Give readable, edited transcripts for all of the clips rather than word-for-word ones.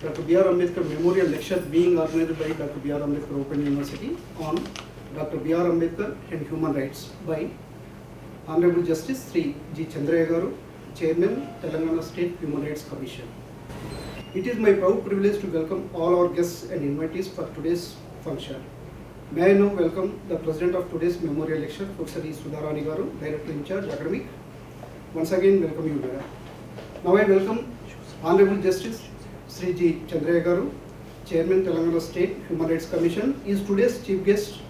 Dr. B.R. Ambedkar Memorial Lecture being organized by Dr. B.R. Ambedkar Open University on Dr. B.R. Ambedkar and Human Rights by Honorable Justice Sri G. Chandraya Garu, Chairman, Telangana State Human Rights Commission. It is my proud privilege to welcome all our guests and invitees for today's function. May I now welcome the President of today's Memorial Lecture, Professor E. Sudharani Garu, Director in Charge, Academic. Once again, welcome you, Madam. Now I welcome Honorable Justice Sri G. Chandraya Garu, Chairman, Telangana State Human Rights Commission, is today's chief guest.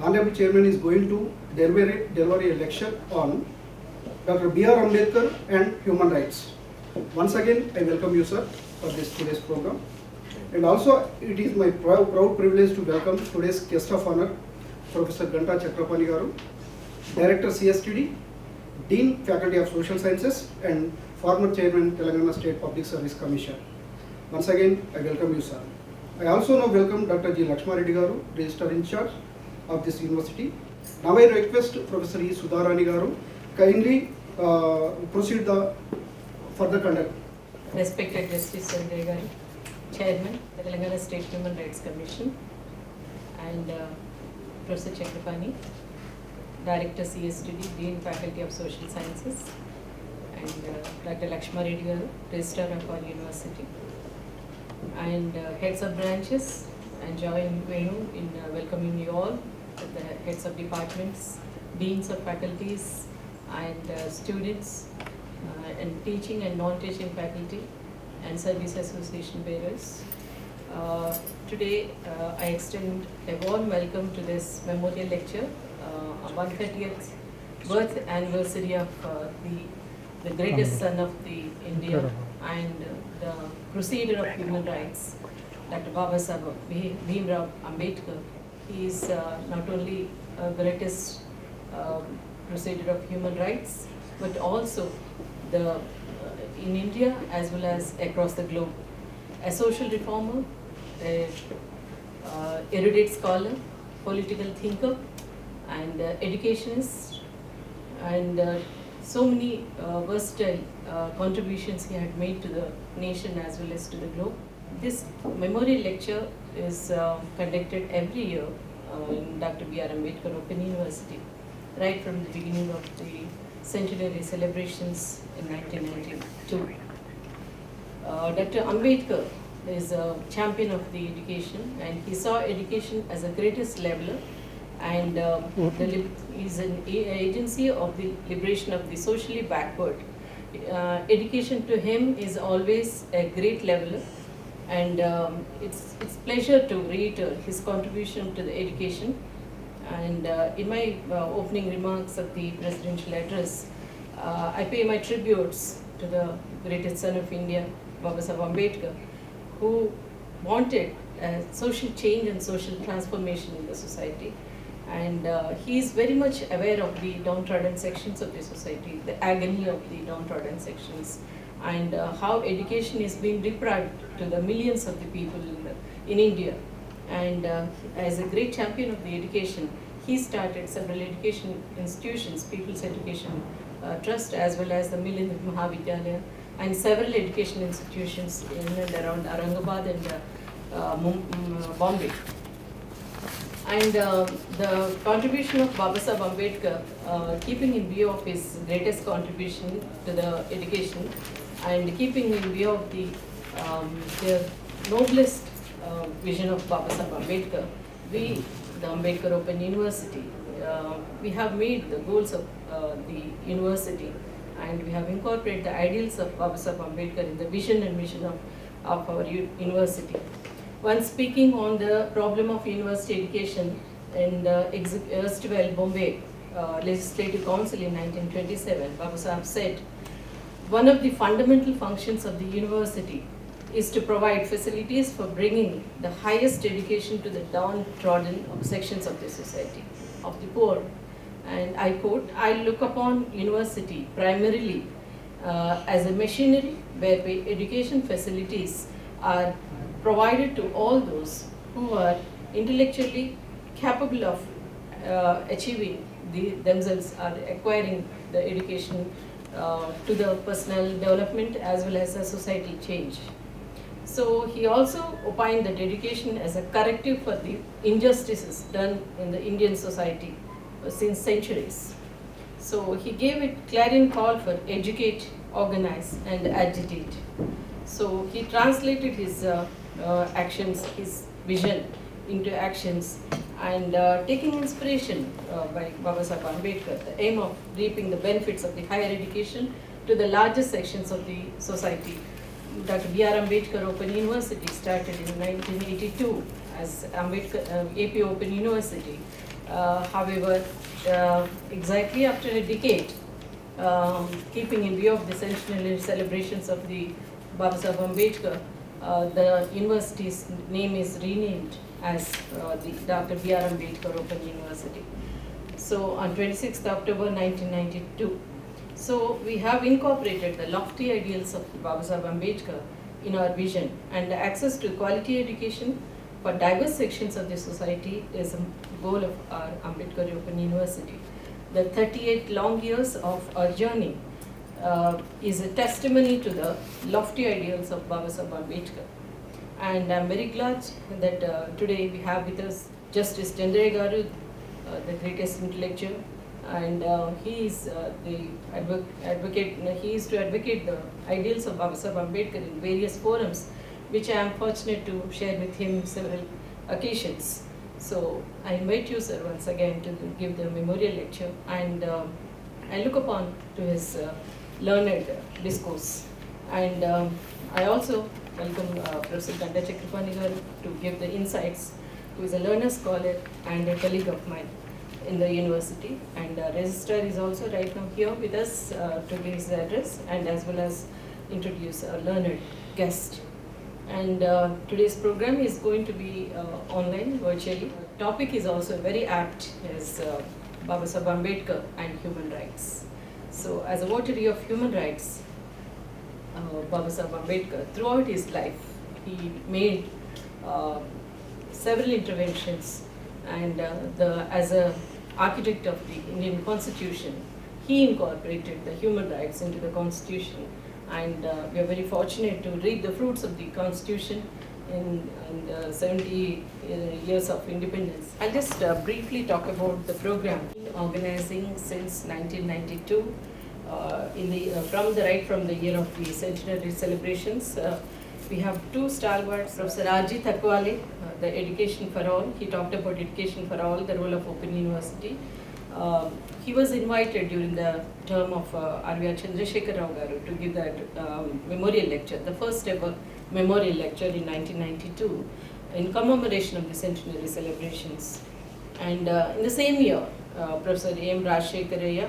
Honorable Chairman is going to deliver a lecture on Dr. B.R. Ambedkar and Human Rights. Once again, I welcome you, sir, for today's program. And also, it is my proud privilege to welcome today's guest of honor, Professor Ganta Chakrapani Garu, Director CSTD, Dean Faculty of Social Sciences, and former Chairman, Telangana State Public Service Commission. Once again, I welcome you, sir. I also now welcome Dr. G. Lakshma Reddy Garu, Registrar in Charge of this university. Now I request Professor E. Sudharani Garu kindly proceed the further conduct. Respected Justice Chandraya Garu, Chairman, Telangana State Human Rights Commission, and Professor Chakrapani, Director CSTD, Dean Faculty of Social Sciences, and Dr. Lakshma Reddy Garu, Registrar of our university, and heads of branches, and join Venu in welcoming you all, the heads of departments, deans of faculties, and students, and teaching and non-teaching faculty, and service association bearers. Today, I extend a warm welcome to this memorial lecture, 130th birth anniversary of the greatest son of the India and the crusader of human rights, Dr. Babasaheb Bhimrao Ambedkar. He is not only a greatest crusader of human rights, but also in India as well as across the globe. A social reformer, a erudite scholar, political thinker, and educationist, and so many versatile contributions he had made to the nation as well as to the globe. This memorial lecture is conducted every year in Dr. B.R. Ambedkar Open University, right from the beginning of the centenary celebrations in 1992. Dr. Ambedkar is a champion of the education, and he saw education as a greatest leveler, and is an agency of the liberation of the socially backward. Education to him is always a great leveler, and it's pleasure to read his contribution to the education. And in my opening remarks of the presidential address, I pay my tributes to the greatest son of India, Babasaheb Ambedkar, who wanted social change and social transformation in the society. And he is very much aware of the downtrodden sections of the society, the agony of the downtrodden sections, and how education is being deprived to the millions of the people in India. And as a great champion of the education, he started several education institutions, People's Education Trust, as well as the Milind Mahavidyalaya, and several education institutions in and around Aurangabad and Bombay. And the contribution of Babasaheb Ambedkar, keeping in view of his greatest contribution to the education, and keeping in view of the noblest vision of Babasaheb Ambedkar, we, the Ambedkar Open University, we have made the goals of the university, and we have incorporated the ideals of Babasaheb Ambedkar in the vision and mission of our university. When speaking on the problem of university education in the erstwhile Bombay Legislative Council in 1927, Babasaheb said, one of the fundamental functions of the university is to provide facilities for bringing the highest education to the downtrodden sections of the society, of the poor. And I quote, I look upon university primarily as a machinery whereby education facilities are provided to all those who are intellectually capable of achieving themselves, are acquiring the education to the personal development as well as the societal change. So he also opined that education as a corrective for the injustices done in the Indian society since centuries. So he gave a clarion call for educate, organize, and agitate. So he translated his actions, his vision into actions, and taking inspiration by Babasaheb Ambedkar, the aim of reaping the benefits of the higher education to the largest sections of the society. Dr. B.R. Ambedkar Open University started in 1982 as AP Open University. However, exactly after a decade, keeping in view of the centenary celebrations of the Babasaheb Ambedkar, the university's name is renamed as the Dr. B.R. Ambedkar Open University. So on 26th October 1992, so we have incorporated the lofty ideals of Babasaheb Ambedkar in our vision, and access to quality education for diverse sections of the society is a goal of our Ambedkar Open University. The 38 long years of our journey is a testimony to the lofty ideals of Babasaheb Ambedkar. And I'm very glad that today we have with us Justice Chandraya Garu, the greatest intellectual, and he is the advocate. He is to advocate the ideals of Babasaheb Ambedkar in various forums, which I am fortunate to share with him several occasions. So I invite you, sir, once again to give the memorial lecture, and I look upon to his learned discourse. And I also welcome Professor Ganda Chakrapani garu to give the insights, who is a learner scholar and a colleague of mine in the university. And Registrar is also right now here with us to give his address and as well as introduce a learned guest. And today's program is going to be online, virtually. Topic is also very apt, is Babasaheb Ambedkar and human rights. So as a votary of human rights, Babasaheb Ambedkar, throughout his life, he made several interventions, and as a architect of the Indian Constitution, he incorporated the human rights into the Constitution, and we are very fortunate to reap the fruits of the Constitution in 70 years of independence. I'll just briefly talk about the program. Organizing since 1992, from the year of the centenary celebrations, we have two stalwarts, Professor Ajit Akwale, the Education for All. He talked about education for all, the role of Open University. He was invited during the term of R.V.R. Chandrasekhar Rao Garu to give that memorial lecture, the first ever memorial lecture in 1992, in commemoration of the centenary celebrations. And in the same year, Professor A.M. Rajshekharaya,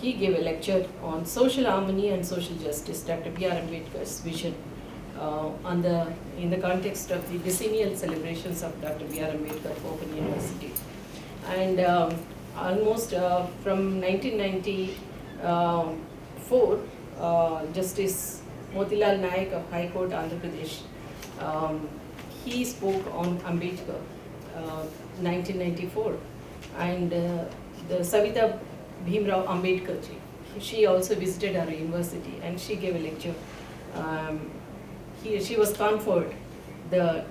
he gave a lecture on social harmony and social justice, Dr. B.R. Ambedkar's vision, in the context of the decennial celebrations of Dr. B.R. Ambedkar Open University. And almost from 1994, Justice Motilal Naik of High Court, Andhra Pradesh, he spoke on Ambedkar, 1994, and the Savita Bhimrao Ambedkar ji, she also visited our university and she gave a lecture. She was conferred the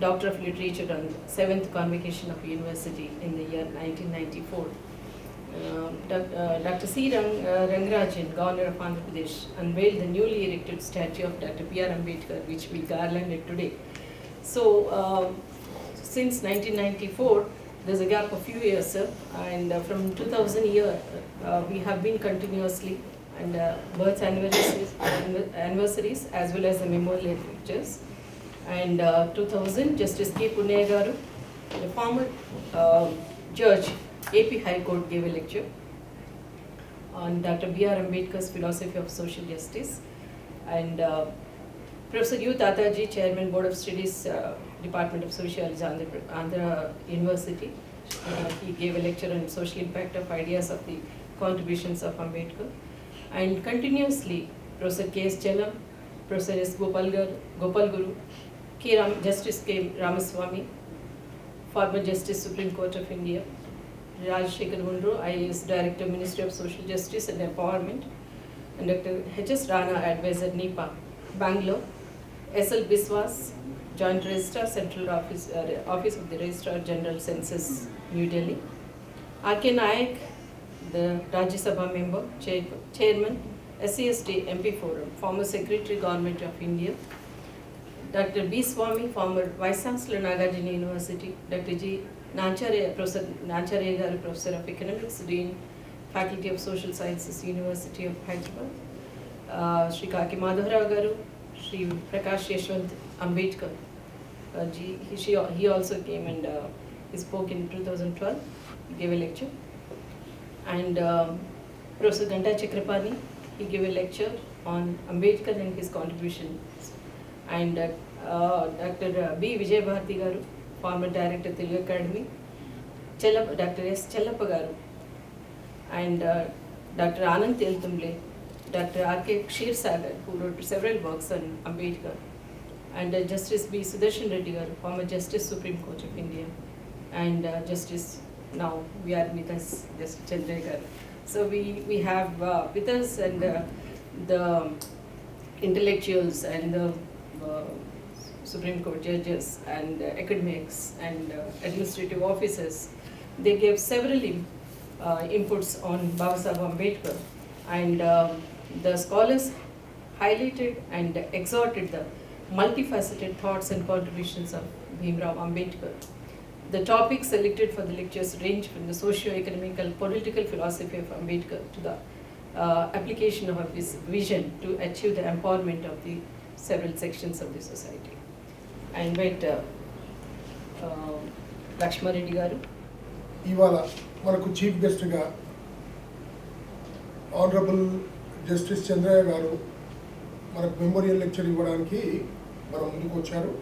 Doctor of Literature on the 7th Convocation of University in the year 1994. Dr. C. Rangarajan, Governor of Andhra Pradesh, unveiled the newly erected statue of Dr. B.R. Ambedkar, which we garlanded today. So, since 1994, there's a gap of few years, sir, and from 2000 year, we have been continuously, and birth anniversaries as well as the memorial lectures. And 2000, Justice K. Punnaya Garu, the former judge, AP High Court, gave a lecture on Dr. B.R. Ambedkar's philosophy of social justice. And Professor U. Tataji, Chairman, Board of Studies, Department of Sociology, Andhra University, he gave a lecture on social impact of ideas of the contributions of Ambedkar. And continuously, Professor K.S. Chellam, Professor S. Gopal Guru, Justice K. Ramaswamy, former Justice Supreme Court of India, Rajshekar Mundro, IAS Director, Ministry of Social Justice and Empowerment, and Dr. H.S. Rana, Advisor, NEPA, Bangalore, S.L. Biswas, Joint Registrar, Central Office, Office of the Registrar General Census, New Delhi. R.K. Nayak, the Rajya Sabha member, Chairman, SCST MP Forum, former Secretary Government of India. Dr. B. Swami, former Vice Chancellor, Nagarjuna University. Dr. G. Nacharya, Professor Nacharya Garu, Professor of Economics, Dean, Faculty of Social Sciences, University of Hyderabad. Shri Kaki Madhavrao Garu, Shri Prakash Yashwant Ambedkar. He also came and he spoke in 2012. He gave a lecture. And Professor Ganta Chakrapani, he gave a lecture on Ambedkar and his contributions. And Dr. B. Vijay Bharati Garu, former Director Telugu Academy. Dr. S. Chellappa Garu. And Dr. Anand Teltumble, Dr. R.K. Ksheersagar, who wrote several works on Ambedkar. And Justice B. Sudarshan Reddy Garu, former Justice Supreme Court of India. And Justice, now we are with us, Justice Chandra Garu. So we have with us and the intellectuals and the Supreme Court judges and academics and administrative officers. They gave several inputs on Babasaheb Ambedkar, and the scholars highlighted and exhorted the multifaceted thoughts and contributions of Bhimrao Ambedkar. The topics selected for the lectures range from the socio-economical, political philosophy of Ambedkar to the application of his vision to achieve the empowerment of the several sections of the society. I invite Lakshmareddy Garu. ఇవాళ మనకు chief గెస్ట్గా honourable justice Chandraiah గారు మనకు memorial lecture ఇవ్వడానికి మన ముందుకు వచ్చారు.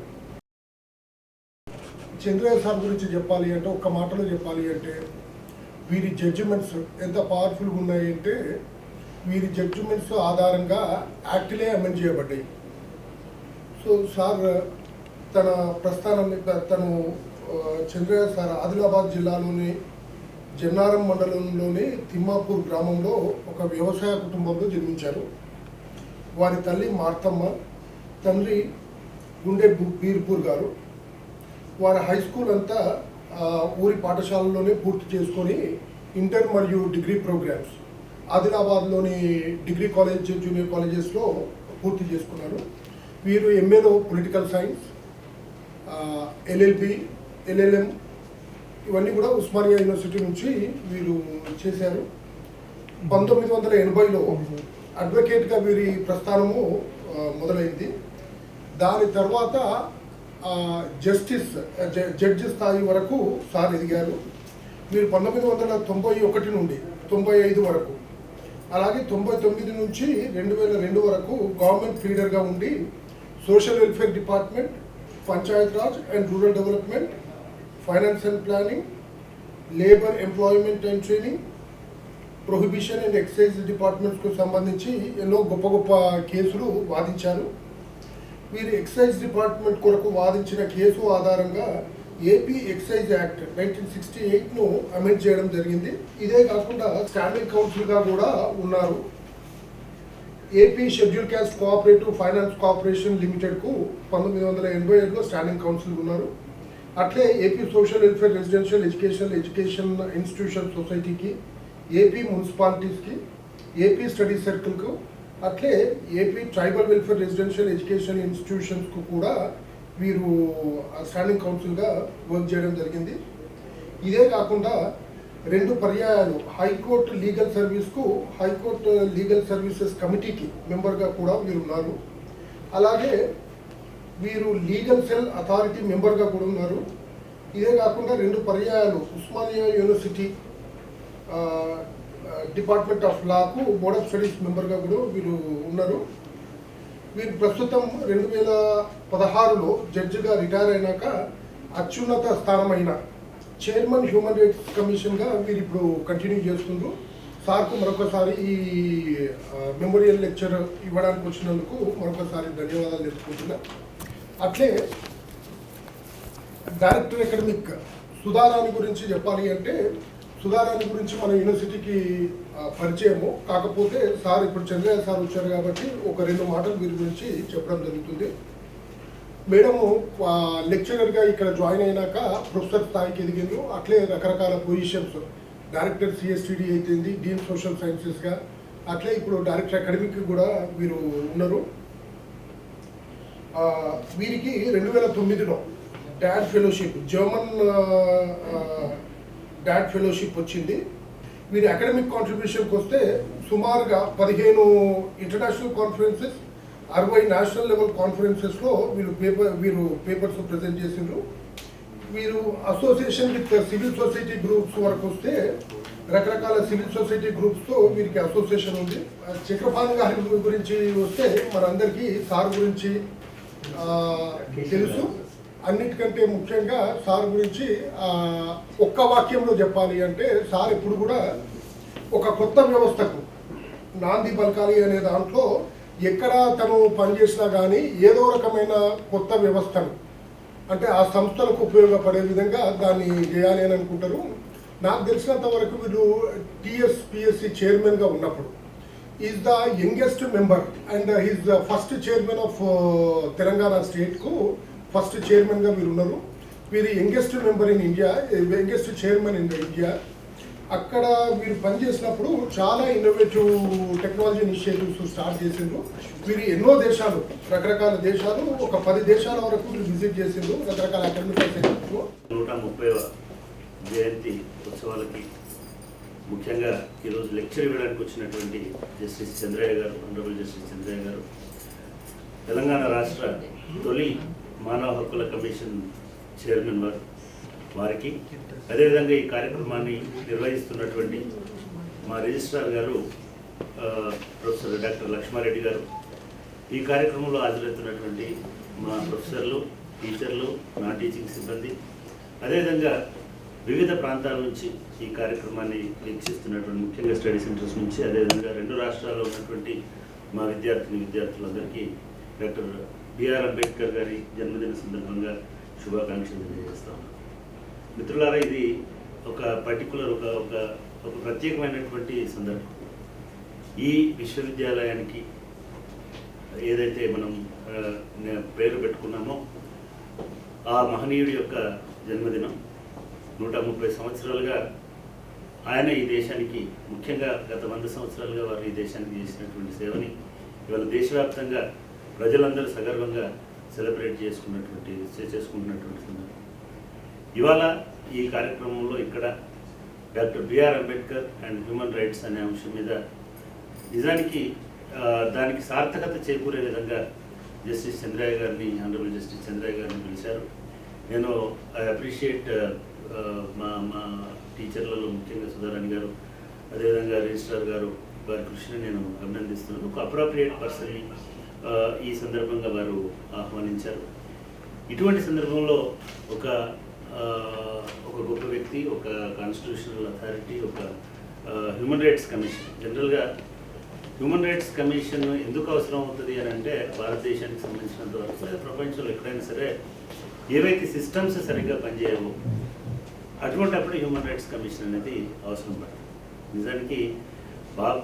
Chandraiah sir గురించి చెప్పాలి అంటే, ఒక్క మాటలో చెప్పాలి అంటే, వీరి జడ్జిమెంట్స్ ఎంత పవర్ఫుల్గా ఉన్నాయంటే, వీరి జడ్జిమెంట్స్ ఆధారంగా యాక్ట్లే అమెండ్ చేయబడ్డాయి. సో సార్ తన ప్రస్థానాన్ని చంద్రయ్య సార్ ఆదిలాబాద్ జిల్లాలోని జన్నారం మండలంలోని తిమ్మాపూర్ గ్రామంలో ఒక వ్యవసాయ కుటుంబంలో జన్మించారు. వారి తల్లి మార్తమ్మ, తండ్రి గుండె బీర్పూర్ గారు. వారి హై స్కూల్ అంతా ఊరి పాఠశాలలోనే పూర్తి చేసుకొని ఇంటర్ మరియు డిగ్రీ ప్రోగ్రామ్స్ ఆదిలాబాద్లోని డిగ్రీ కాలేజ్, జూనియర్ కాలేజెస్లో పూర్తి చేసుకున్నారు. వీరు ఎంఏలో పొలిటికల్ సైన్స్, ఎల్ఎల్బి, ఎల్ఎల్ఎం ఇవన్నీ కూడా ఉస్మానియా యూనివర్సిటీ నుంచి వీరు చేశారు. 1980లో అడ్వకేట్గా వీరి ప్రస్థానము మొదలైంది. దాని తర్వాత జడ్జి స్థాయి వరకు సార్ ఎదిగారు. వీరు 1991 నుండి 95 వరకు, అలాగే 99 నుంచి 2002 వరకు గవర్నమెంట్ ఫీడర్గా ఉండి social welfare department, panchayat raj and rural development, finance and planning, labour employment and training, prohibition and excise డిపార్ట్మెంట్స్కు సంబంధించి ఎన్నో గొప్ప గొప్ప కేసులు వాదించారు. వీరు ఎక్సైజ్ డిపార్ట్మెంట్ కొరకు వాదించిన కేసు ఆధారంగా ఏపీ ఎక్సైజ్ యాక్ట్ 1968ను అమెండ్ చేయడం జరిగింది. ఇదే కాకుండా స్టాండింగ్ కౌన్సిల్గా కూడా ఉన్నారు. AP scheduled caste cooperative finance corporation లిమిటెడ్కు 1987లో స్టాండింగ్ కౌన్సిల్ ఉన్నారు. అట్లే AP social welfare residential education institution సొసైటీకి, ఏపీ మున్సిపాలిటీస్కి, ఏపీ స్టడీ సర్కిల్కు, అట్లే AP tribal welfare residential education ఇన్స్టిట్యూషన్స్కు కూడా వీరు స్టాండింగ్ కౌన్సిల్గా వర్క్ చేయడం జరిగింది. ఇదే కాకుండా 2 పర్యాయాలు హైకోర్టు లీగల్ సర్వీస్కు, హైకోర్టు లీగల్ సర్వీసెస్ కమిటీకి మెంబర్గా కూడా వీరు ఉన్నారు. అలాగే వీరు లీగల్ సెల్ అథారిటీ మెంబర్గా కూడా ఉన్నారు. ఇదే కాకుండా 2 పర్యాయాలు ఉస్మానియా యూనివర్సిటీ డిపార్ట్మెంట్ ఆఫ్ లాకు బోర్డ్ ఆఫ్ స్టడీస్ మెంబర్గా కూడా వీరు ఉన్నారు. వీరు ప్రస్తుతం 2016లో జడ్జిగా రిటైర్ అయినాక అత్యున్నత స్థానమైన చైర్మన్ హ్యూమన్ రైట్స్ కమిషన్గా వీరు ఇప్పుడు కంటిన్యూ చేస్తున్నారు. సార్కు మరొకసారి ఈ మెమోరియల్ లెక్చర్ ఇవ్వడానికి వచ్చినందుకు మరొకసారి ధన్యవాదాలు తెలుపుకుంటున్నా. అట్లే డైరెక్టర్ అకాడమిక్ సుధారాణి గురించి చెప్పాలి అంటే, సుధారాణి గురించి మన యూనివర్సిటీకి పరిచయము, కాకపోతే సార్ ఇప్పుడు చంద్రయ్య సార్ వచ్చారు కాబట్టి ఒక 2 మాటలు వీరి గురించి చెప్పడం జరుగుతుంది. మేడము లెక్చరర్గా ఇక్కడ జాయిన్ అయినాక ప్రొఫెసర్ స్థాయికి ఎదిగిండ్రు. అట్లే రకరకాల పొజిషన్స్, డైరెక్టర్ సిఎస్టిడి అయితేంది, డీన్ సోషల్ సైన్సెస్గా, అట్లే ఇప్పుడు డైరెక్టర్ అకాడమిక్ కూడా వీరు ఉన్నారు. వీరికి 2009లో DAAD fellowship, German DAAD fellowship వచ్చింది. వీరి అకాడమిక్ కాంట్రిబ్యూషన్కి వస్తే సుమారుగా 15 ఇంటర్నేషనల్ కాన్ఫరెన్సెస్, 60 నేషనల్ లెవెల్ కాన్ఫరెన్సెస్లో వీరు పేపర్స్ ప్రజెంట్ చేసిండ్రు. వీరు association with civil society groups వరకు వస్తే రకరకాల సివిల్ సొసైటీ గ్రూప్స్తో వీరికి అసోసియేషన్ ఉంది. చక్రపాణి గారి గురించి వస్తే మనందరికీ సార్ గురించి తెలుసు. అన్నిటికంటే ముఖ్యంగా సార్ గురించి ఒక్క వాక్యంలో చెప్పాలి అంటే, సార్ ఎప్పుడు కూడా ఒక కొత్త వ్యవస్థకు నాంది పలకాలి అనే దాంట్లో ఎక్కడ తను పనిచేసినా కానీ ఏదో రకమైన కొత్త వ్యవస్థను, అంటే ఆ సంస్థలకు ఉపయోగపడే విధంగా దాన్ని చేయాలి అని అనుకుంటారు. నాకు తెలిసినంత వరకు వీళ్ళు టీఎస్పిఎస్సి చైర్మన్గా ఉన్నప్పుడు is the youngest member and he's the first chairman of Telangana స్టేట్కు ఫస్ట్ చైర్మన్గా వీరు ఉన్నారు. వీరు youngest member in India, youngest chairman in India. అక్కడ వీరు పనిచేసినప్పుడు చాలా ఇన్నోవేటివ్ టెక్నాలజీ ఇనిషియేటివ్స్ స్టార్ట్ చేసిండ్రు. వీరు ఎన్నో దేశాలు, రకరకాల దేశాలు, ఒక 10 దేశాల వరకు వీరు విజిట్ చేసిండ్రు రకరకాల అకాడమిక్ సెక్టర్స్లో. 130వ జయంతి ఉత్సవాలకి ముఖ్యంగా ఈరోజు లెక్చర్ ఇవ్వడానికి వచ్చినటువంటి జస్టిస్ చంద్రయ్య గారు, ఆనరబుల్ జస్టిస్ చంద్రయ్య గారు, తెలంగాణ రాష్ట్ర తొలి మానవ హక్కుల కమిషన్ చైర్మన్ వారికి, అదేవిధంగా ఈ కార్యక్రమాన్ని నిర్వహిస్తున్నటువంటి మా రిజిస్ట్రార్ గారు ప్రొఫెసర్ డాక్టర్ లక్ష్మారెడ్డి గారు, ఈ కార్యక్రమంలో హాజరవుతున్నటువంటి మా ప్రొఫెసర్లు, టీచర్లు, నా టీచింగ్ సిబ్బంది, అదేవిధంగా వివిధ ప్రాంతాల నుంచి ఈ కార్యక్రమాన్ని వీక్షిస్తున్నటువంటి ముఖ్యంగా స్టడీ సెంటర్స్ నుంచి, అదేవిధంగా 2 రాష్ట్రాల్లో ఉన్నటువంటి మా విద్యార్థులందరికీ డాక్టర్ బిఆర్ అంబేద్కర్ గారి జన్మదిన సందర్భంగా శుభాకాంక్షలు తెలియజేస్తా ఉన్నాను. మిత్రులారా, ఇది ఒక పర్టికులర్ ఒక ప్రత్యేకమైనటువంటి సందర్భం. ఈ విశ్వవిద్యాలయానికి ఏదైతే మనం పేరు పెట్టుకున్నామో ఆ మహనీయుడి యొక్క జన్మదినం. 130 సంవత్సరాలుగా ఆయన ఈ దేశానికి, ముఖ్యంగా గత 100 సంవత్సరాలుగా వారు ఈ దేశానికి చేసినటువంటి సేవని ఇవాళ దేశవ్యాప్తంగా ప్రజలందరూ సగర్వంగా సెలబ్రేట్ చేసుకుంటున్నటువంటి సందర్భం. ఇవాళ ఈ కార్యక్రమంలో ఇక్కడ doctor BR Ambedkar and human rights అనే అంశం మీద నిజానికి దానికి సార్థకత చేకూరే విధంగా జస్టిస్ చంద్రయ్య గారిని, ఆనరబుల్ జస్టిస్ చంద్రయ్య గారిని పిలిచారు. నేను ఐ అప్రిషియేట్ మా టీచర్లలో ముఖ్యంగా సుధారాణి గారు, అదేవిధంగా రిజిస్ట్రార్ గారు, వారి కృషిని నేను అభినందిస్తున్నాను. ఒక అప్రోప్రియేట్ పర్సన్ని ఈ సందర్భంగా వారు ఆహ్వానించారు. ఇటువంటి సందర్భంలో ఒక గొప్ప వ్యక్తి, ఒక కాన్స్టిట్యూషనల్ అథారిటీ, ఒక హ్యూమన్ రైట్స్ కమిషన్, జనరల్గా హ్యూమన్ రైట్స్ కమిషన్ ఎందుకు అవసరం అవుతుంది అని అంటే, భారతదేశానికి సంబంధించినంత వరకు లేదా ప్రపంచంలో ఎక్కడైనా సరే ఏవైతే సిస్టమ్స్ సరిగ్గా పనిచేయవో అటువంటిప్పుడు హ్యూమన్ రైట్స్ కమిషన్ అనేది అవసరం పడుతుంది. నిజానికి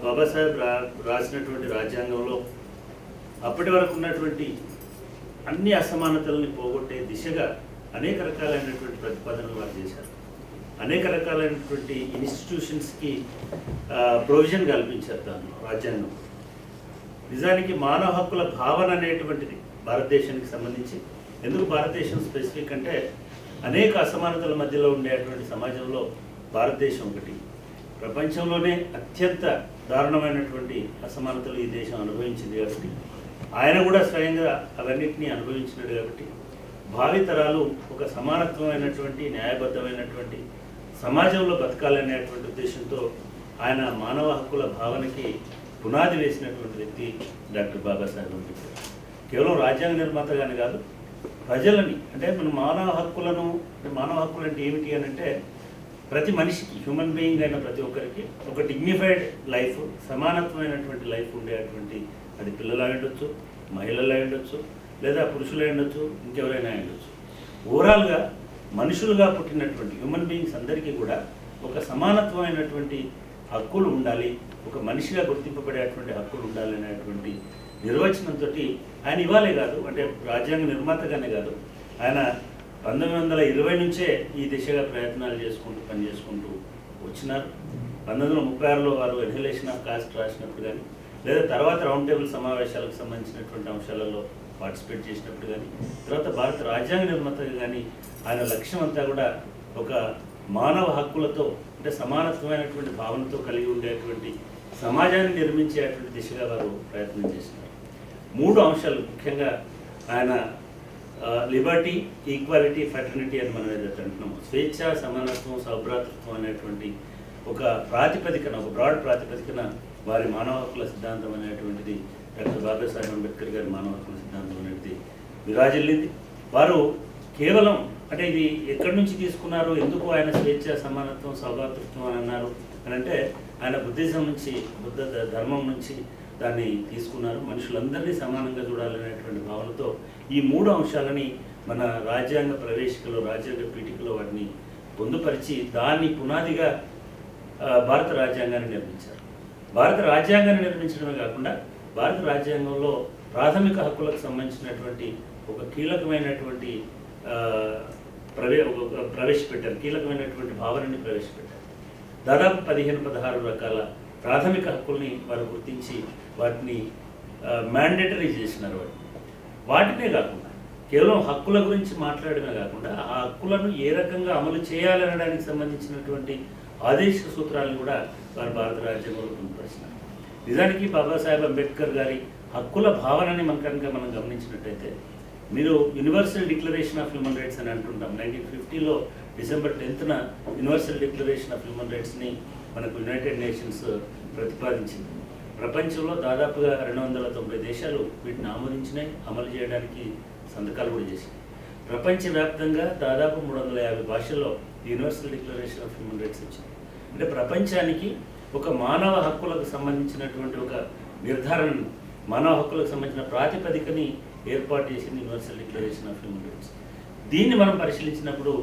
బాబాసాహెబ్ రాసినటువంటి రాజ్యాంగంలో అప్పటి వరకు ఉన్నటువంటి అన్ని అసమానతల్ని పోగొట్టే దిశగా అనేక రకాలైనటువంటి ప్రతిపాదనలు వారు చేశారు. అనేక రకాలైనటువంటి ఇన్స్టిట్యూషన్స్కి ప్రొవిజన్ కల్పించారు దాన్ని రాజ్యాంగం. నిజానికి మానవ హక్కుల భావన అనేటువంటిది భారతదేశానికి సంబంధించి, ఎందుకు భారతదేశం స్పెసిఫిక్ అంటే అనేక అసమానతల మధ్యలో ఉండేటువంటి సమాజంలో భారతదేశం ఒకటి. ప్రపంచంలోనే అత్యంత దారుణమైనటువంటి అసమానతలు ఈ దేశం అనుభవించింది కాబట్టి, ఆయన కూడా స్వయంగా అవన్నిటినీ అనుభవించినాడు కాబట్టి, భావితరాలు ఒక సమానత్వమైనటువంటి న్యాయబద్ధమైనటువంటి సమాజంలో బతకాలనేటువంటి ఉద్దేశంతో ఆయన మానవ హక్కుల భావనకి పునాది వేసినటువంటి వ్యక్తి డాక్టర్ బాబాసాహెబ్ అంబేద్కర్. కేవలం రాజ్యాంగ నిర్మాతగానే కాదు, ప్రజలని, అంటే మన మానవ హక్కులు అంటే ఏమిటి అని అంటే, ప్రతి మనిషికి, హ్యూమన్ బీయింగ్ అయిన ప్రతి ఒక్కరికి ఒక డిగ్నిఫైడ్ లైఫ్, సమానత్వమైనటువంటి లైఫ్ ఉండేటువంటి, అది పిల్లలు ఉండొచ్చు, మహిళలు ఉండొచ్చు, లేదా పురుషులు ఉండొచ్చు, ఇంకెవరైనా ఉండొచ్చు. ఓవరాల్గా మనుషులుగా పుట్టినటువంటి హ్యూమన్ బీయింగ్స్ అందరికీ కూడా ఒక సమానత్వమైనటువంటి హక్కులు ఉండాలి, ఒక మనిషిగా గుర్తింపబడేటువంటి హక్కులు ఉండాలి అనేటువంటి నిర్వచనంతో ఆయన ఇవ్వాలే కాదు, అంటే రాజ్యాంగ నిర్మాతగానే కాదు, ఆయన 1920 నుంచే ఈ దిశగా ప్రయత్నాలు చేసుకుంటూ పనిచేసుకుంటూ వచ్చినారు. 1936లో వారు ఎన్హిలేషన్ ఆఫ్ కాస్ట్ రాసినప్పుడు కానీ, లేదా తర్వాత రౌండ్ టేబుల్ సమావేశాలకు సంబంధించినటువంటి అంశాలలో పార్టిసిపేట్ చేసినప్పుడు కానీ, తర్వాత భారత రాజ్యాంగ నిర్మాతగా కానీ ఆయన లక్ష్యం అంతా కూడా ఒక మానవ హక్కులతో, అంటే సమానత్వమైనటువంటి భావనతో కలిగి ఉండేటువంటి సమాజాన్ని నిర్మించేటువంటి దిశగా వారు ప్రయత్నం చేసినారు. 3 అంశాలు ముఖ్యంగా ఆయన లిబర్టీ, ఈక్వాలిటీ, ఫ్రాటర్నిటీ అని మనం ఏదైతే అంటున్నామో, స్వేచ్ఛ, సమానత్వం, సౌభ్రాతృత్వం అనేటువంటి ఒక ప్రాతిపదికన, ఒక బ్రాడ్ ప్రాతిపదికన వారి మానవ హక్కుల సిద్ధాంతం అనేటువంటిది, డాక్టర్ బాబాసాహెబ్ అంబేద్కర్ గారి మానవ హక్కుల సిద్ధాంతం అనేది విరాజిల్లింది. వారు కేవలం, అంటే ఇది ఎక్కడి నుంచి తీసుకున్నారు, ఎందుకు ఆయన స్వేచ్ఛ, సమానత్వం, సౌభ్రాతృత్వం అని అన్నారు అని అంటే, ఆయన బుద్ధిజం నుంచి, బుద్ధ ధర్మం నుంచి దాన్ని తీసుకున్నారు. మనుషులందరినీ సమానంగా చూడాలనేటువంటి భావనతో ఈ 3 అంశాలని మన రాజ్యాంగ ప్రవేశికలో, రాజ్యాంగ పీఠికలో వాటిని పొందుపరిచి దాన్ని పునాదిగా భారత రాజ్యాంగాన్ని నిర్మించారు. భారత రాజ్యాంగాన్ని నిర్మించడమే కాకుండా భారత రాజ్యాంగంలో ప్రాథమిక హక్కులకు సంబంధించినటువంటి ఒక కీలకమైనటువంటి ప్రవేశపెట్టారు, కీలకమైనటువంటి భావనని ప్రవేశపెట్టారు. దాదాపు 15-16 రకాల ప్రాథమిక హక్కుల్ని వారు గుర్తించి వాటిని మ్యాండేటరీ చేసినారు. వాటినే కాకుండా కేవలం హక్కుల గురించి మాట్లాడమే కాకుండా ఆ హక్కులను ఏ రకంగా అమలు చేయాలనడానికి సంబంధించినటువంటి ఆదేశ సూత్రాలను కూడా వారు భారత రాజ్యాంగంలో పొందుపరిచినారు. నిజానికి బాబాసాహెబ్ అంబేద్కర్ గారి హక్కుల భావనని మనం గమనించినట్టయితే, మీరు universal declaration of human rights అని అంటుంటాం. 1950లో December 10న యూనివర్సల్ డిక్లరేషన్ ఆఫ్ హ్యూమన్ రైట్స్ని మనకు యునైటెడ్ నేషన్స్ ప్రతిపాదించింది. ప్రపంచంలో దాదాపుగా 290 దేశాలు వీటిని ఆమోదించినాయి, అమలు చేయడానికి సంతకాలు కూడా చేసినాయి. ప్రపంచవ్యాప్తంగా దాదాపు 350 భాషల్లో universal declaration of human rights వచ్చింది. అంటే ప్రపంచానికి ఒక మానవ హక్కులకు సంబంధించినటువంటి ఒక నిర్ధారణను, మానవ హక్కులకు సంబంధించిన ప్రాతిపదికని ఏర్పాటు చేసింది universal declaration of human rights. దీన్ని మనం పరిశీలించినప్పుడు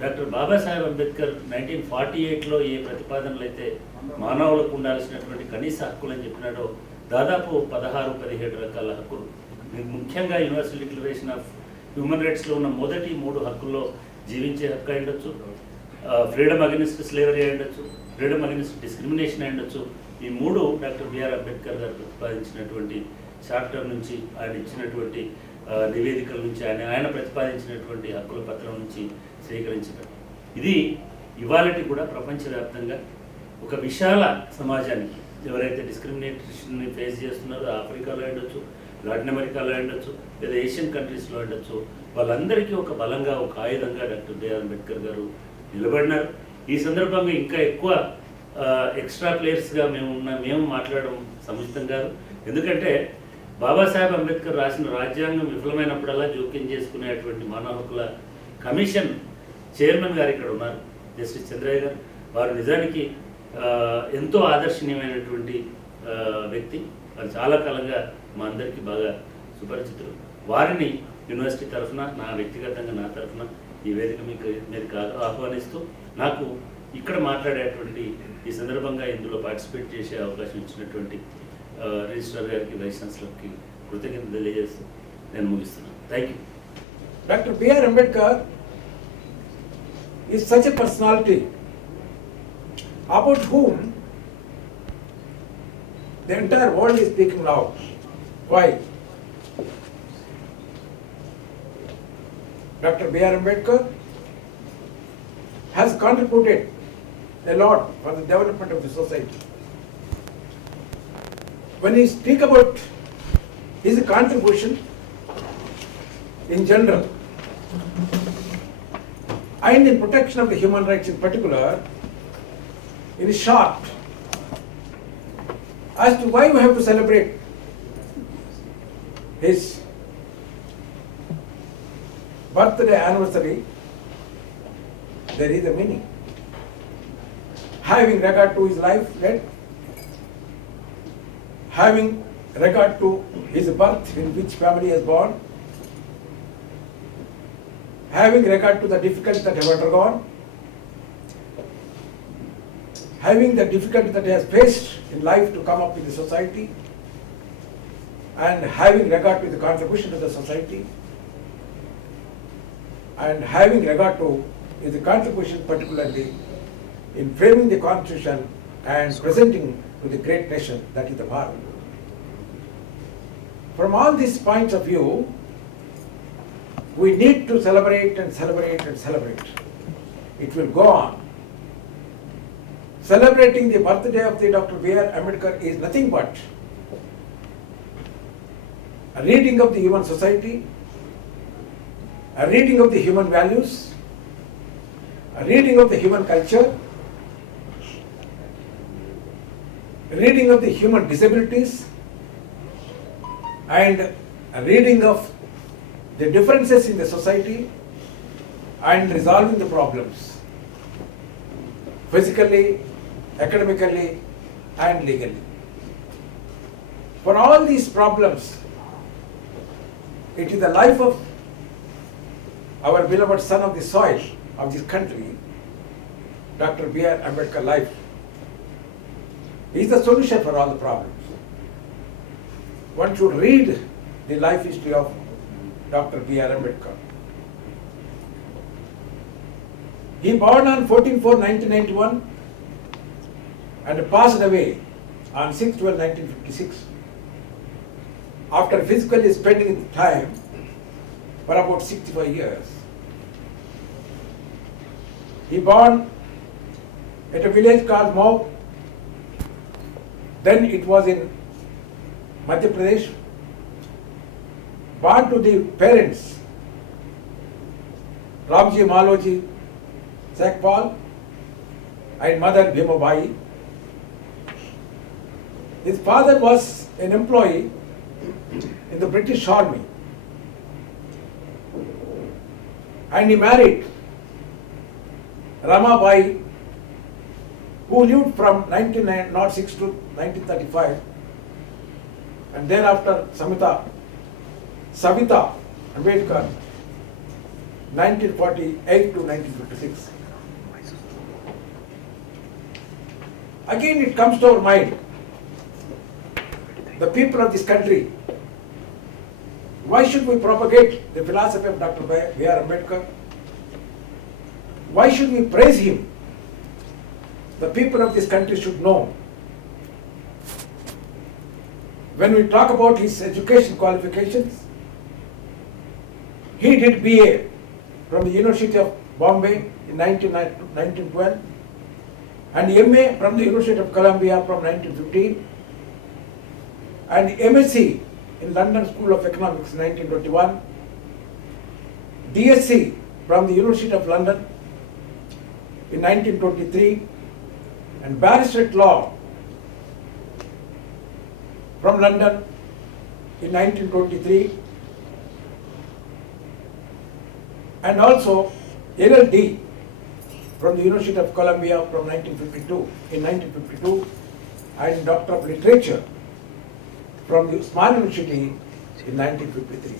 డాక్టర్ బాబాసాహెబ్ అంబేద్కర్ 1948లో ఏ ప్రతిపాదనలు అయితే మానవులకు ఉండాల్సినటువంటి కనీస హక్కులు అని చెప్పినాడో, దాదాపు 16-17 రకాల హక్కులు, ముఖ్యంగా యూనివర్సల్ డిక్లరేషన్ ఆఫ్ హ్యూమన్ రైట్స్లో ఉన్న మొదటి 3 హక్కుల్లో జీవించే హక్కు అయి ఉండొచ్చు, ఫ్రీడమ్ అగెనిస్ట్ స్లేవరీ అయి ఉండొచ్చు, ఫ్రీడమ్ అగెనిస్ట్ డిస్క్రిమినేషన్ అయి ఉండొచ్చు. ఈ 3 డాక్టర్ బిఆర్ అంబేద్కర్ గారు ప్రతిపాదించినటువంటి చార్టర్ నుంచి, ఆయన ఇచ్చినటువంటి నివేదికల నుంచి, ఆయన ప్రతిపాదించినటువంటి హక్కుల పత్రం నుంచి స్వీకరించడం. ఇది ఇవాళటి కూడా ప్రపంచవ్యాప్తంగా ఒక విశాల సమాజానికి, ఎవరైతే డిస్క్రిమినేషన్ని ఫేస్ చేస్తున్నారో, ఆఫ్రికాలో ఉండొచ్చు, లాటిన్ అమెరికాలో ఉండొచ్చు, లేదా ఏషియన్ కంట్రీస్లో ఉండొచ్చు, వాళ్ళందరికీ ఒక బలంగా, ఒక ఆయుధంగా డాక్టర్ బిఆర్ అంబేద్కర్ గారు నిలబడినారు. ఈ సందర్భంగా ఇంకా ఎక్కువ ఎక్స్ట్రా ప్లేయర్స్గా మేము మాట్లాడడం సముచితం కాదు. ఎందుకంటే బాబాసాహెబ్ అంబేద్కర్ రాసిన రాజ్యాంగం విఫలమైనప్పుడల్లా జోక్యం చేసుకునేటువంటి మానవ హక్కుల కమిషన్ చైర్మన్ గారు ఇక్కడ ఉన్నారు, జస్టిస్ చంద్రయ్య గారు. వారు నిజానికి ఎంతో ఆదర్శనీయమైనటువంటి వ్యక్తి. వారు చాలా కాలంగా మా అందరికీ బాగా సుపరిచితులు. వారిని యూనివర్సిటీ తరఫున, నా వ్యక్తిగతంగా నా తరఫున ఈ వేదిక మీకు ఆహ్వానిస్తూ, నాకు ఇక్కడ మాట్లాడేటువంటి ఈ సందర్భంగా ఇందులో పార్టిసిపేట్ చేసే అవకాశం ఇచ్చినటువంటి రిజిస్ట్రార్ గారికి, వైస్ ఛాన్సలర్కి కృతజ్ఞతలు తెలియజేస్తూ నేను ముగిస్తున్నాను. Thank you. Dr. B.R. Ambedkar is such a personality about whom the entire world is speaking now. Why? Dr. B.R. Ambedkar has contributed a lot for the development of the society. When we speak about his contribution in general and in protection of the human rights in particular, in short, as to why we have to celebrate his birthday anniversary, there is a meaning. Having regard to his life led, having regard to his birth, in which family he is born, having regard to the difficulty that he has undergone, having the difficulty that he has faced in life to come up in the society, and having regard to the contribution to the society, and having regard to the contribution particularly in framing the constitution and presenting to the great nation that is the Bharat. From all these points of view, we need to celebrate and celebrate and celebrate. It will go on. Celebrating the birthday of the Dr. B.R. Ambedkar is nothing but a reading of the human society, a reading of the human values, a reading of the human culture, a reading of the human disabilities, and a reading of the differences in the society and resolving the problems physically, academically, and legally. For all these problems, it is the life of our beloved son of the soil of this country, Dr. B.R. Ambedkar life. He is the solution for all the problems. One should read the life history of Dr. B.R. Ambedkar. He born on 14/4/1991 and passed away on 6/12/1956 after physically spending time for about 65 years. He born at a village called Mau, then it was in Madhya Pradesh, born to the parents Ramji Maloji Sakpal and mother Bhima Bai. His father was an employee in the British Army and he married Rama Bai, who lived from 1906 to 1935, and thereafter Savita Ambedkar, 1948 to 1956. Again it comes to our mind, the people of this country, why should we propagate the philosophy of Dr. B.R. Ambedkar? Why should we praise him? The people of this country should know. When we talk about his education qualifications, he did BA from the University of Bombay in 1912 and MA from the University of Columbia from 1915 and MSc in London School of Economics in 1921, DSc from the University of London in 1923 and barrister law from London in 1923 and also LLD from the University of Columbia from 1952 and Doctor of Literature from the Usman University in 1953.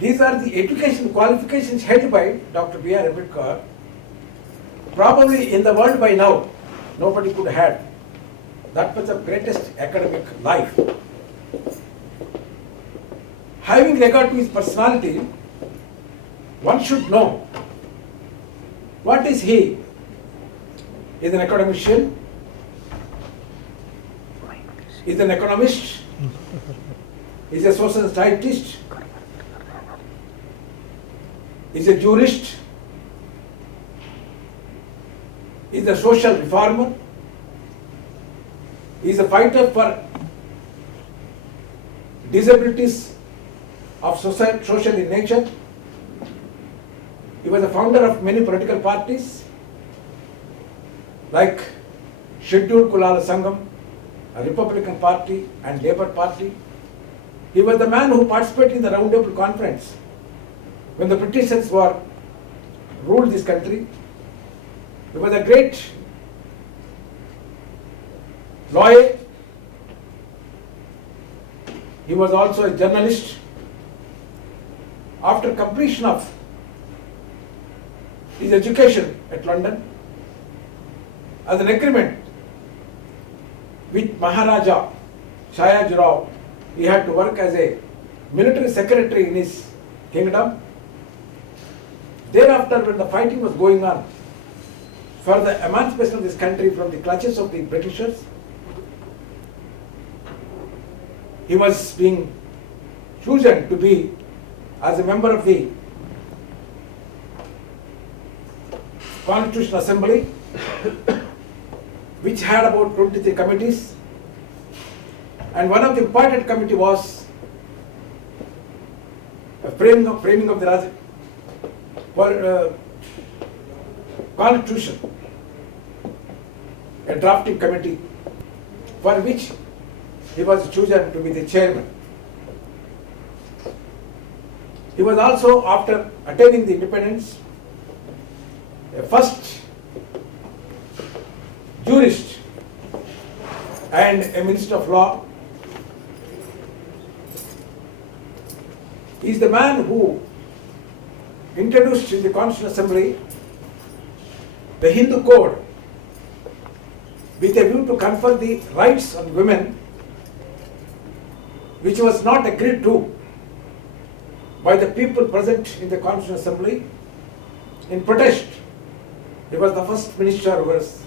These are the education qualifications held by Dr. B.R. Ambedkar. Probably in the world by now, nobody could have that was the greatest academic life. Having regard to his personality, one should know what is he? Is an academician? Is an economist? Is a social scientist? Is a jurist? Is a social reformer? Is a fighter for disabilities of social in nature. He was a founder of many political parties like Scheduled Kulala Sangam, a Republican Party and Labour Party. He was the man who participated in the Round Table Conference when the Britishers ruled this country. He was a great lawyer. He was also a journalist. After completion of his education at London, as an agreement with Maharaja Shayajirao he had to work as a military secretary in his kingdom. Thereafter, when the fighting was going on for the emancipation of this country from the clutches of the Britishers, he was being chosen to be as a member of the Constitutional Assembly, which had about 23 committees, and one of the important committee was a framing of the Constitution, a drafting committee, for which he was chosen to be the chairman. He was also, after attaining the independence, a first jurist and a minister of law. He is the man who introduced in the Constitutional Assembly the Hindu Code with a view to confer the rights on women, which was not agreed to by the people present in the Constitutional Assembly. In protest, he was the first minister who was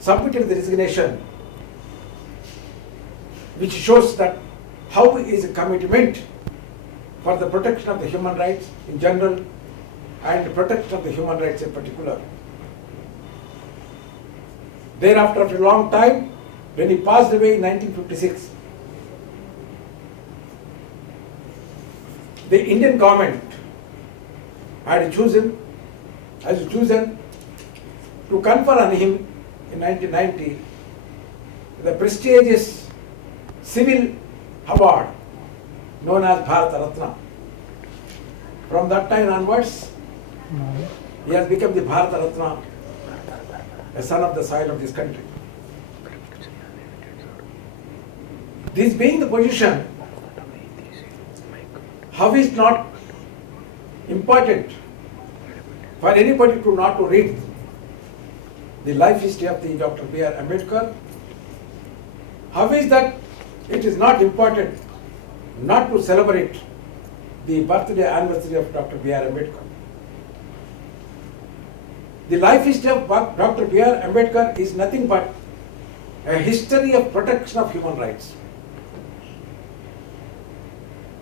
submitted the resignation, which shows that how is a commitment for the protection of the human rights in general and protection of the human rights in particular. Thereafter, after a long time, when he passed away in 1956, the Indian government had chosen to confer on him in 1990 the prestigious civil award known as Bharata Ratna. From that time onwards, he has become the Bharata Ratna, a son of the soil of this country. This being the position, how is not important for anybody to not to read the life history of the Dr. B.R. Ambedkar? How is that it is not important not to celebrate the birthday anniversary of Dr. B.R. Ambedkar? The life history of Dr. B.R. Ambedkar is nothing but a history of protection of human rights,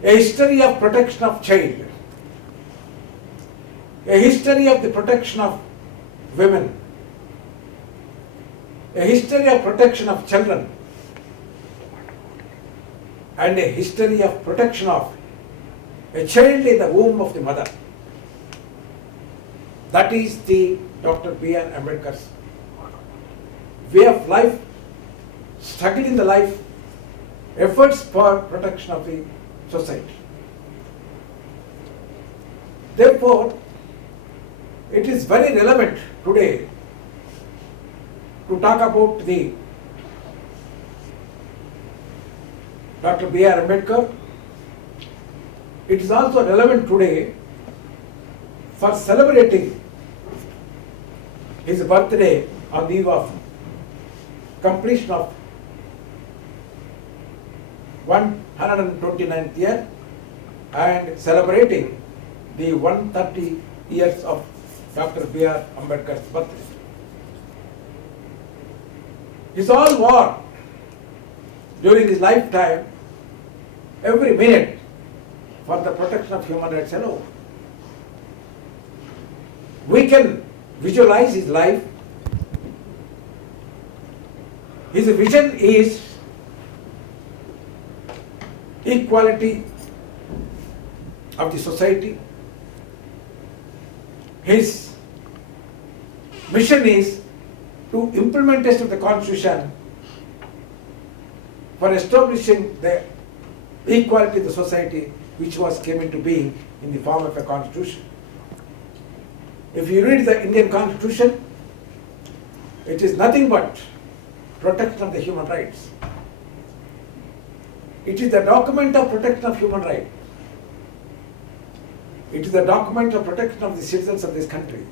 a history of protection of child, a history of the protection of women, a history of protection of children, and a history of protection of a child in the womb of the mother. That is the Dr. B.R. Ambedkar's way of life, struggle in the life, efforts for protection of the society. Therefore, it is very relevant today to talk about the Dr. B.R. Ambedkar. It is also relevant today for celebrating his birthday on the eve of completion of 129th year and celebrating the 130 years of Dr. B.R. Ambedkar's birthday. His all war during his lifetime, every minute, for the protection of human rights alone. We can visualize his life. His vision is equality of the society. His mission is to implementation of the Constitution for establishing the equality of the society, which came into being in the form of a constitution. If you read the Indian Constitution, it is nothing but protection of the human rights. It is the document of protection of human rights. It is the document of protection of the citizens of this country.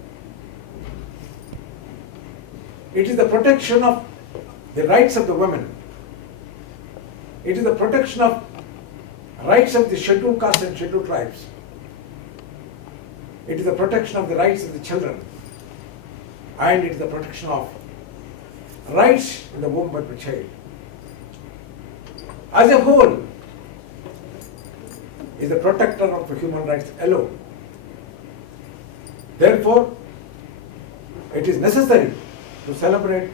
It is the protection of the rights of the women. It is the protection of rights of the scheduled castes and scheduled tribes. It is the protection of the rights of the children. And it is the protection of rights in the womb of the child. As a whole, is the protector of the human rights alone. Therefore, it is necessary to celebrate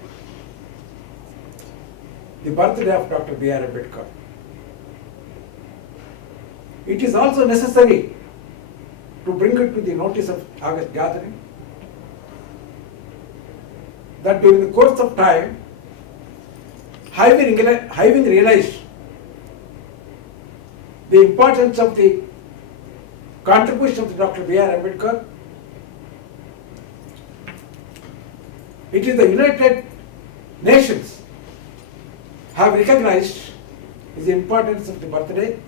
the birthday of Dr. B.R. Ambedkar. It is also necessary to bring it to the notice of August gathering that during the course of time, having realized the importance of the contribution of Dr. B.R. Ambedkar, it is the United Nations have recognized the importance of the birthday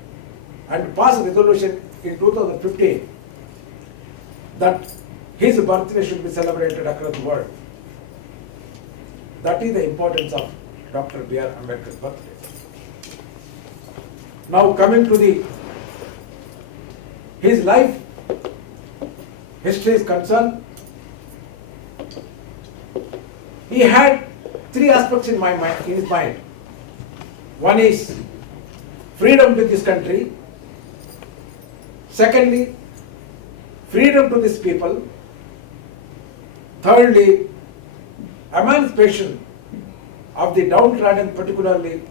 and passed a resolution in 2015 that his birthday should be celebrated across the world. That is the importance of Dr. B.R. Ambedkar's birthday. Now coming to his life history is concerned, he had three aspects in his mind. One is freedom to this country. Secondly, freedom to this people. Thirdly, emancipation of the downtrodden, particularly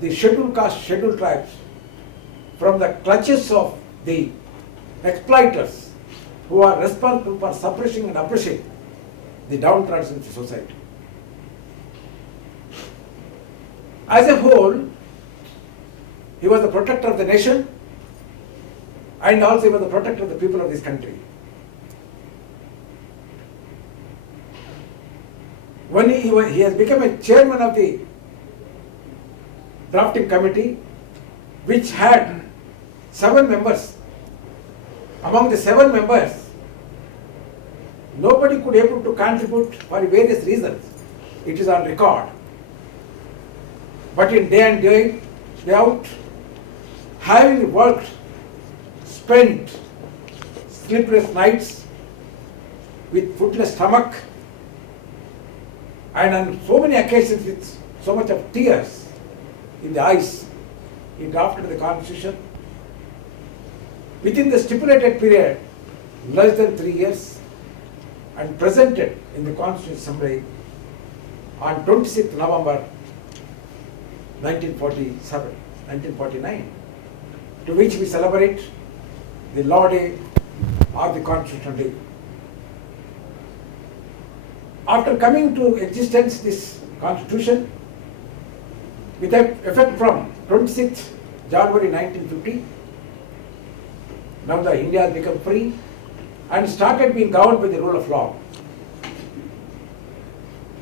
the scheduled caste, scheduled tribes, from the clutches of the exploiters who are responsible for suppressing and oppressing the downtrodden in the society. As a whole, he was the protector of the nation and also he was the protector of the people of this country. When he has become a chairman of the drafting committee, which had 7 members. Among the 7 members, nobody could able to contribute for various reasons. It is on record. But in day and day out, having worked, spent sleepless nights with footless stomach, and on so many occasions with so much of tears in the eyes, he drafted the constitution. Within the stipulated period, less than 3 years, and presented in the Constitutional Assembly on 26th November 1949, to which we celebrate the Law Day or the Constitutional Day. After coming to existence, this Constitution, with effect from 26th January 1950, now the India has become free and started being governed by the rule of law.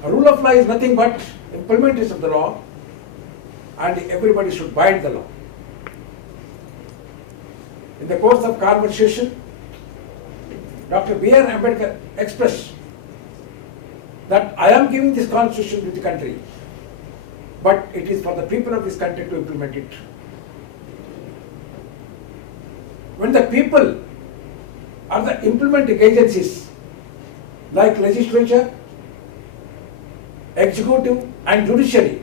A rule of law is nothing but implementation of the law, and everybody should abide the law. In the course of conversation, Dr. B.R. Ambedkar expressed that I am giving this constitution to the country, but it is for the people of this country to implement it. When the people are the implementing agencies like legislature, executive and judiciary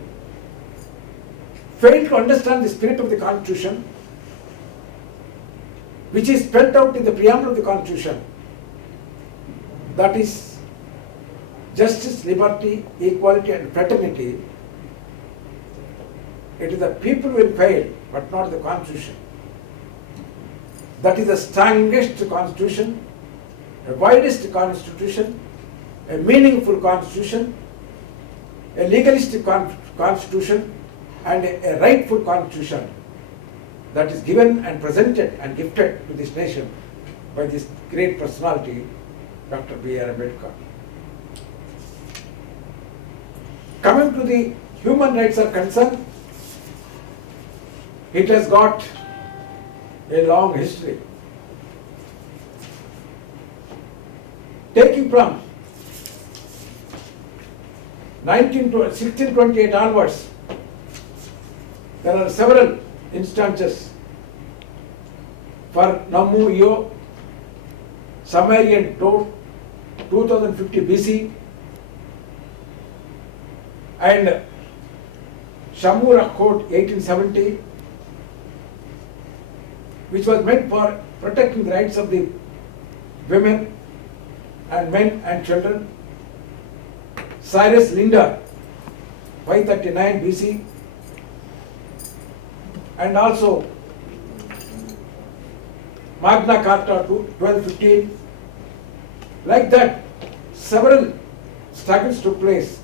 fail to understand the spirit of the Constitution, which is spelled out in the preamble of the Constitution, that is justice, liberty, equality and fraternity, it is the people will fail, but not the Constitution. That is the strongest Constitution, a widest Constitution, a meaningful Constitution, a legalistic Constitution, and a rightful Constitution that is given and presented and gifted to this nation by this great personality, Dr. B.R. Ambedkar. Coming to the human rights are concerned, it has got a long history. Taking from 1628 onwards, there are several instances for Nammu Eo, Sumerian Toad, 2050 BC, and Shamura Code 1870, which was meant for protecting the rights of the women and men and children. Cyrus Linder, 539 BC, and also Magna Carta 1215. Like that, several struggles took place.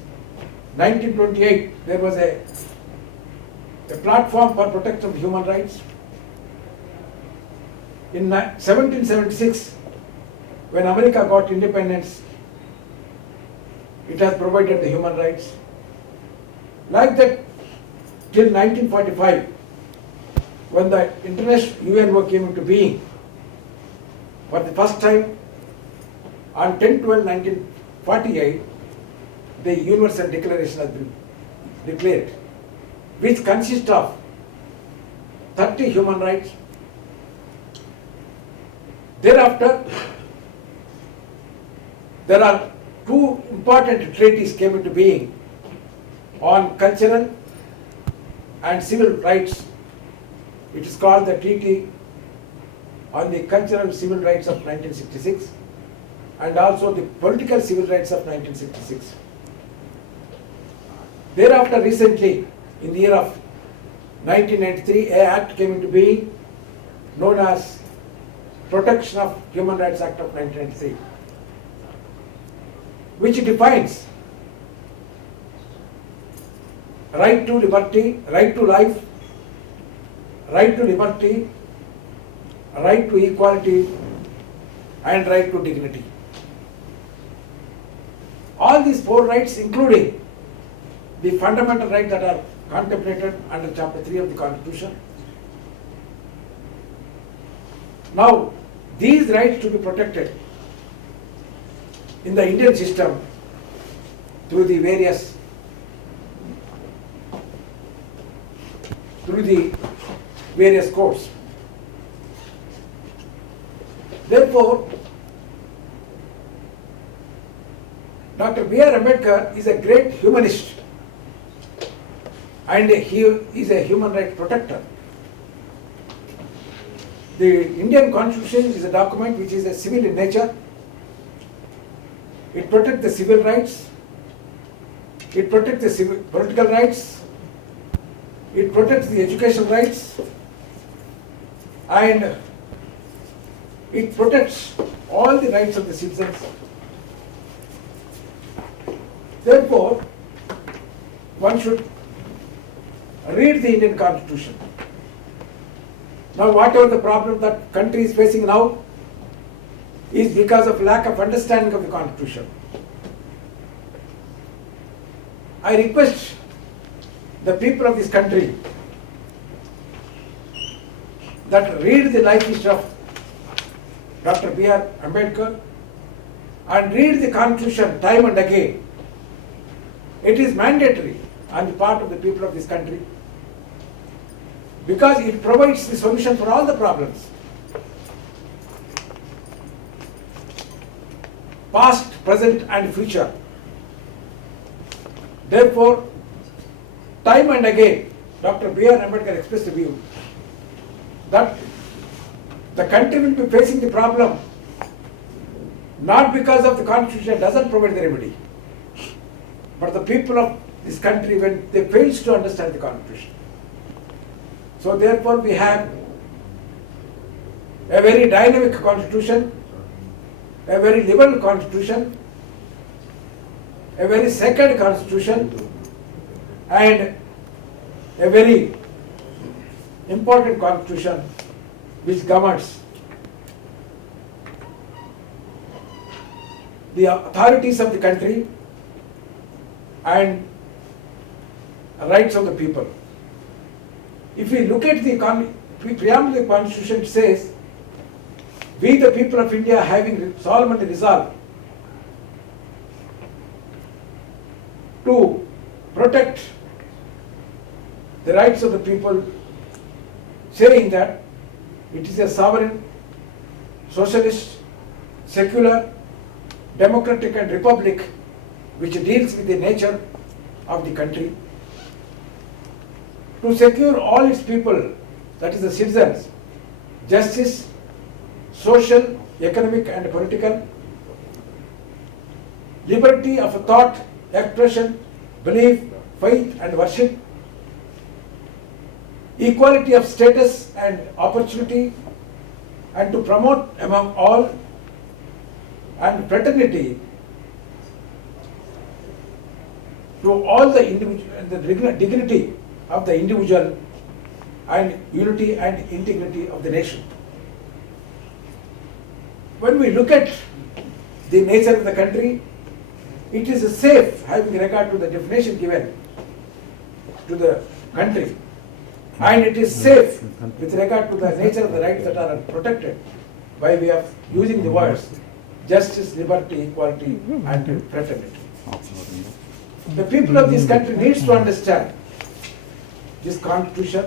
1928, there was a platform for protection of human rights. In 1776, when America got independence, it has provided the human rights. Like that, till 1945, when the International UNO came into being, for the first time, on 10/12/1948, the Universal Declaration has been declared, which consists of 30 human rights. Thereafter, there are two important treaties came into being on cultural and civil rights. It is called the Treaty on the Cultural and Civil Rights of 1966 and also the Political Civil Rights of 1966. Thereafter, recently, in the year of 1993, an act came into being known as Protection of Human Rights Act of 1993, which defines right to liberty, right to life, right to liberty, right to equality, and right to dignity. All these four rights, including the fundamental rights that are contemplated under Chapter 3 of the Constitution. Now, these rights to be protected in the Indian system through the various courts. Therefore, Dr. B.R. Ambedkar is a great humanist and he is a human rights protector. The Indian Constitution is a document which is a civil in nature. It protects the civil rights, it protects the political rights, it protects the educational rights, and it protects all the rights of the citizens. Therefore, one should read the Indian Constitution. Now, whatever the problem that country is facing now is because of lack of understanding of the Constitution. I request the people of this country that read the life history of Dr. B.R. Ambedkar and read the Constitution time and again. It is mandatory on the part of the people of this country because it provides the solution for all the problems. Past, present and future. Therefore, time and again, Dr. B.R. Ambedkar expressed the view that the country will be facing the problem not because of the Constitution doesn't provide the remedy, but the people of this country when they fail to understand the Constitution. So therefore we have a very dynamic Constitution, a very liberal Constitution, a very sacred Constitution, and a very important Constitution which governs the authorities of the country and rights of the people. If we look at the preamble of the Constitution, it says, "We the people of India having solemnly resolved to protect the rights of the people, saying that it is a sovereign, socialist, secular, democratic and republic which deals with the nature of the country. To secure all its people, that is the citizens, justice, social, economic and political, liberty of thought, expression, belief, faith and worship, equality of status and opportunity, and to promote among all and fraternity to all the individual and the dignity of the individual and unity and integrity of the nation. When we look at the nature of the country, it is safe having regard to the definition given to the country, and it is safe with regard to the nature of the rights that are protected by way of using the words justice, liberty, equality and fraternity. The people of this country needs to understand this constitution.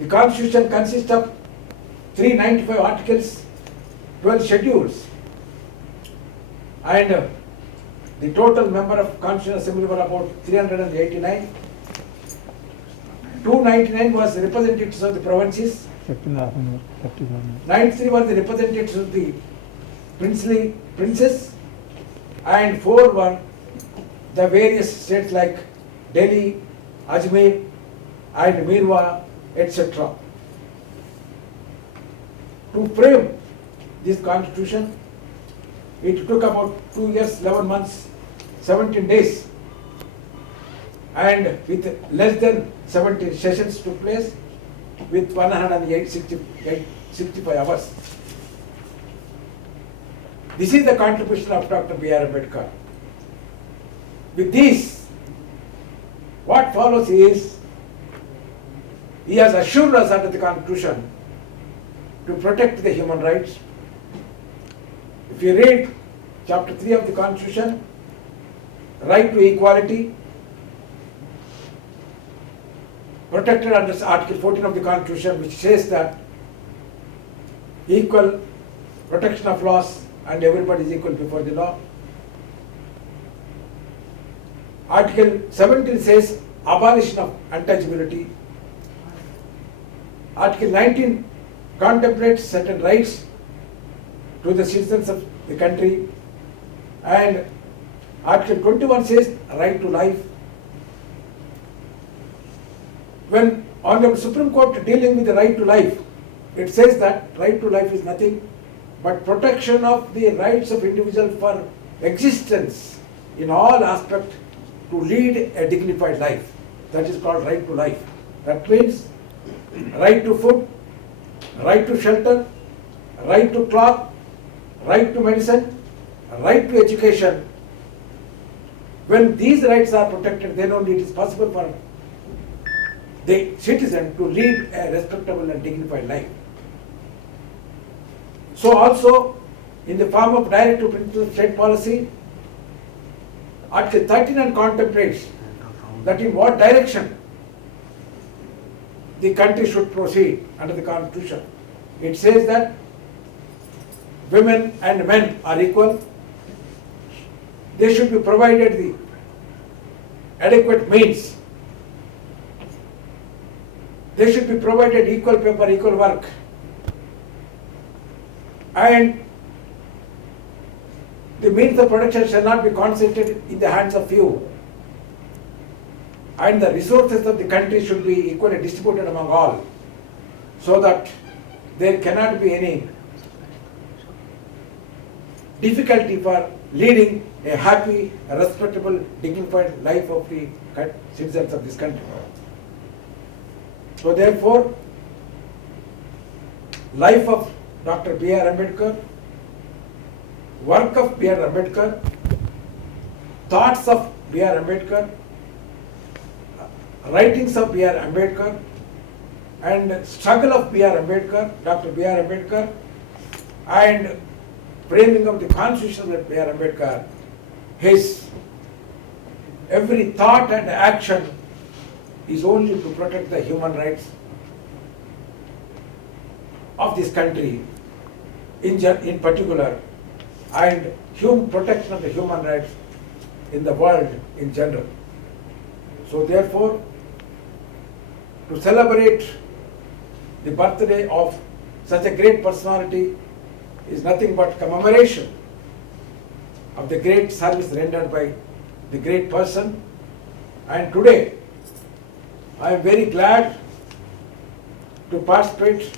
The constitution consists of 395 articles, 12 schedules, and the total number of Constitutional Assembly were about 389. 299 was the representatives of the provinces. 93 were the representatives of the princely princes, and 4 were the various states like Delhi, Ajmer, and Mirwa, etc. To frame this constitution, it took about 2 years, 11 months, 17 days, and with less than 70 sessions took place with 65 hours. This is the contribution of Dr. B.R. Ambedkar. With this, what follows is, he has assured us under the Constitution to protect the human rights. If you read chapter 3 of the Constitution, right to equality, protected under Article 14 of the Constitution, which says that equal protection of laws and everybody is equal before the law. Article 17 says abolition of untouchability. Article 19 contemplates certain rights to the citizens of the country, and Article 21 says right to life. When Honorable Supreme Court dealing with the right to life, it says that right to life is nothing but protection of the rights of individual for existence in all aspects to lead a dignified life. That is called right to life. That means right to food, right to shelter, right to cloth, right to medicine, right to education. When these rights are protected, then only it is possible for the citizen to lead a respectable and dignified life. So also, in the form of directive principle of state policy, Article 39 contemplates that in what direction the country should proceed under the Constitution. It says that women and men are equal. They should be provided the adequate means. They should be provided equal pay for equal work. And the means of production shall not be concentrated in the hands of few. And the resources of the country should be equally distributed among all, so that there cannot be any difficulty for leading a happy, respectable, dignified life of the citizens of this country. So therefore, life of Dr. B.R. Ambedkar, work of B.R. Ambedkar, thoughts of B.R. Ambedkar, writings of B.R. Ambedkar, and struggle of B.R. Ambedkar, Dr. B.R. Ambedkar, and framing of the constitution of B.R. Ambedkar, his every thought and action is only to protect the human rights of this country in particular, and protection of the human rights in the world in general. So therefore, to celebrate the birthday of such a great personality is nothing but commemoration of the great service rendered by the great person. And today, I am very glad to participate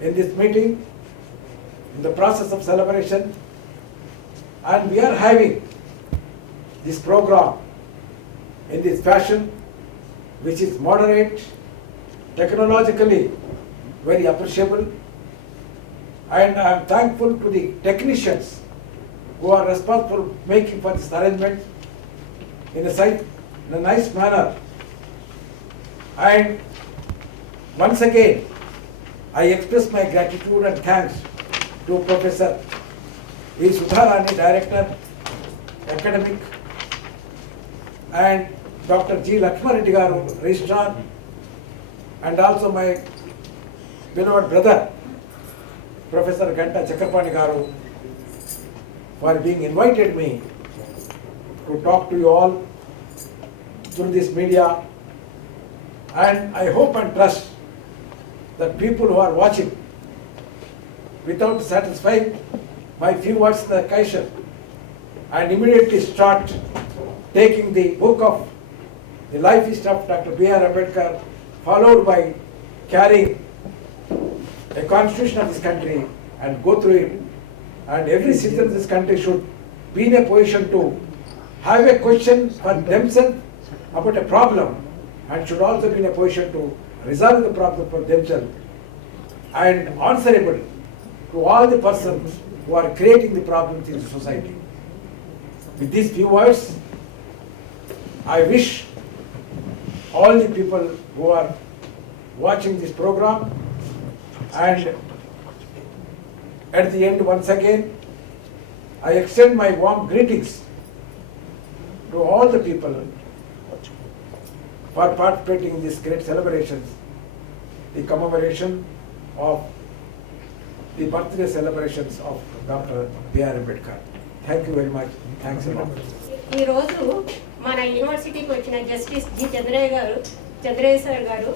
in this meeting, in the process of celebration, and we are having this program in this fashion, which is moderate, technologically very appreciable, and I am thankful to the technicians who are responsible for making for this arrangement in a nice manner. And once again, I express my gratitude and thanks to Professor E. Sudharani, Director, Academic, and Dr. G. Lakshman Reddy Garu, Registrar, and also my beloved brother, Professor Ganta Chakrapani Garu, for being invited me to talk to you all through this media. And I hope and trust that people who are watching, without satisfying my few words in the occasion, and immediately start taking the book of the life history of Dr. B.R. Ambedkar, followed by carrying a constitution of this country and go through it. And every citizen of this country should be in a position to have a question for themselves about a problem, and should also be in a position to resolve the problem for themselves and answerable to all the persons who are creating the problems in the society. With these few words, I wish all the people who are watching this program, and at the end, once again, I extend my warm greetings to all the people for participating in these great celebrations, the commemoration of the birthday celebrations of Dr. B.R. Ambedkar. Thank you very much. Thanks a lot. ఈ రోజు మన యూనివర్సిటీకి వచ్చిన justice G Chandraiah sir గారు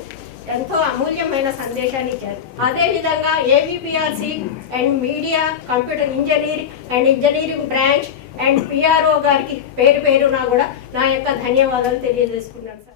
ఎంతో అమూల్యమైన సందేశాన్ని ఇచ్చారు. అదేవిధంగా AVPRC and media, computer engineering branch and PRO గారికి పేరున కూడా నా యొక్క ధన్యవాదాలు తెలియజేసుకున్నాను సార్.